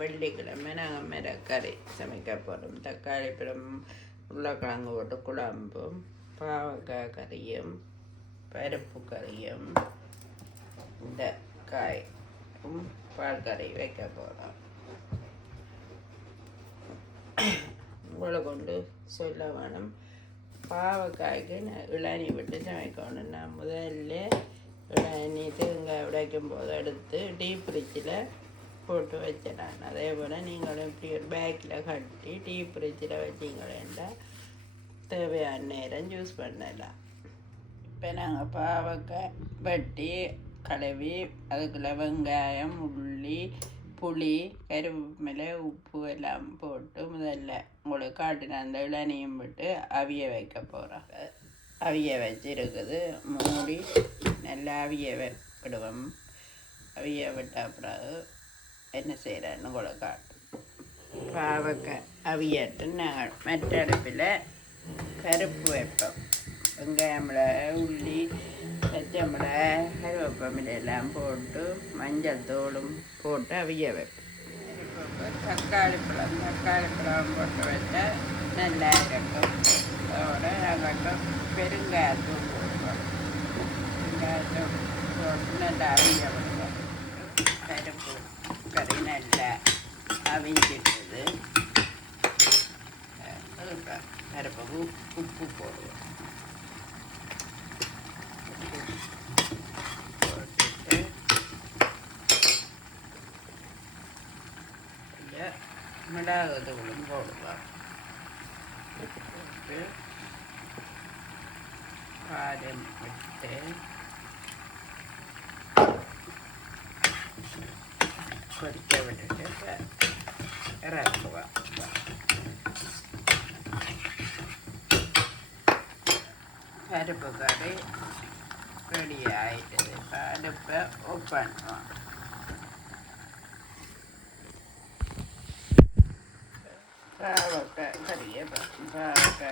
வெள்ளிக்கிழமை நாங்கள் மிளகறி சமைக்க போகிறோம். தக்காளி பழம் உருளைக்கிழங்கு போட்டு குழம்பும், பாவக்காய் கறியும், பருப்பு கறியும், இந்த காயும் பால் கறி வைக்க போகிறோம். உங்களை கொண்டு சொல்ல வேணும், பாவக்காய்க்கு இளநீ விட்டு சமைக்கணும். நான் முதல்ல இளநீ தேங்காய் உடைக்கும் போது எடுத்து டீப் ஃப்ரிட்ஜில் போட்டு வச்சிடலாம். அதே போல் நீங்களும் இப்படி ஒரு பேக்கில் கட்டி டீப் ஃப்ரிட்ஜில் வச்சிங்களேன்டா தேவையான நேரம் யூஸ் பண்ணலாம். இப்போ நாங்கள் பாவக்காய் வெட்டி கழுவி அதுக்குள்ளே வெங்காயம், உள்ளி, புளி, கருவேப்பிலை, உப்பு எல்லாம் போட்டு முதல்ல உங்களுக்கு காட்டின அந்த இளநியும் விட்டு அவிய வைக்க போகிறோம். அவிய வச்சுருக்குது, மூடி நல்லா அவிய விடுவோம். அவிய விட்ட பிறகு என்ன செய்கிறேன்னு கூட காட்டும். பாவக்காய் அவியட்டு நாங்கள் மற்ற அடுப்பில் பருப்பு வைப்போம். வெங்காயம், உள்ளி, பச்சை மிளகாய், கருவேப்பமிலை எல்லாம் போட்டு மஞ்சள் தூளும் போட்டு அவிய வைப்போம். தக்காளி பழம் போட்டு வச்சால் நல்லா இருக்கும். அதோட நாங்கள் பெருங்காயத்தூள் போடுவோம். பெருங்காயத்தூள் போட்டு நல்லா அவிய விடுவோம். பருப்பு கறி நல்லா அவிஞ்சிட்டுது. பருப்பு உப்பு போடுவோம். போட்டுட்டு மிளகு தூளும் போடுவோம். போட்டு பாலம் விட்டு கொதிக்க விட்டுட்டு இறக்குவோம். பருப்பு கறி ரெடி ஆகிடுது. இப்போ அடுப்பை ஆஃப் பண்ணுவோம். பாவக்காய்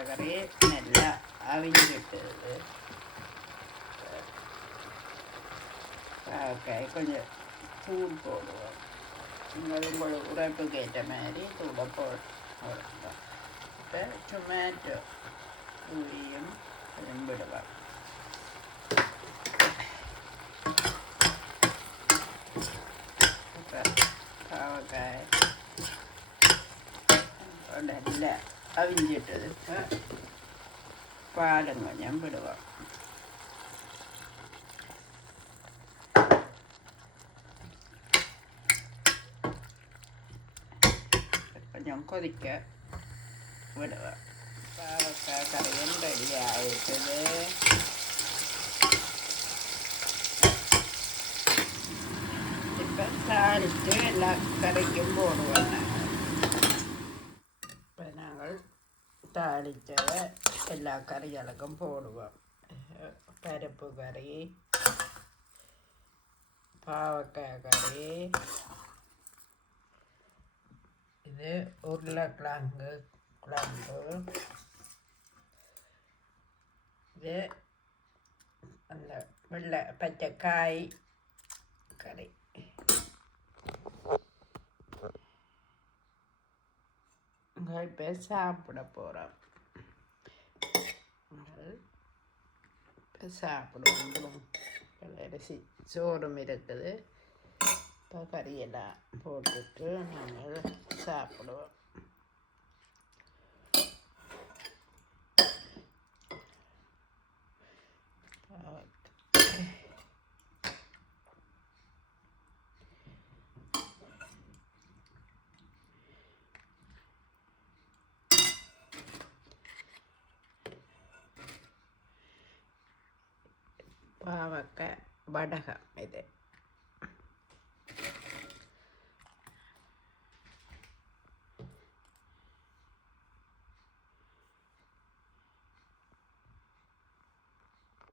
கறி நல்லா அவிஞ்சிட்டுது. பாவக்காய் கொஞ்சம் தூள் போடுவோம். உங்களுக்கு உரைப்புக்கு ஏற்ற மாதிரி தூளை போடுவோம். இப்போ டொமேட்டோ தூளியும் விடுவோம். இப்போ பாவக்காய் நல்லா அவிஞ்சிட்டது. இப்போ பாலும் கொஞ்சம் விடுவோம். கொஞ்சம் கொதிக்க விடுவோம். பாவக்காய் கறியும் ரெடி ஆகிடுது. இப்போ தாளித்து எல்லா கறிக்கும் போடுவோம். இப்போ நாங்கள் தாளித்ததை எல்லா கறிகளுக்கும் போடுவோம். பருப்பு கறி, பாவக்காய் கறி, இது உருளைக்கிழங்கு குழம்பு, இது அந்த வெள்ளை பச்சைக்காய் கறி. இப்போ சாப்பிட போகிறோம். இப்போ சாப்பிடுவோம். அரிசி சோறும் இருக்குது. இப்போ கறியெல்லாம் போட்டுட்டு நாங்கள் சாப்பிடுவோம். பாவக்காய் வடகம் இது.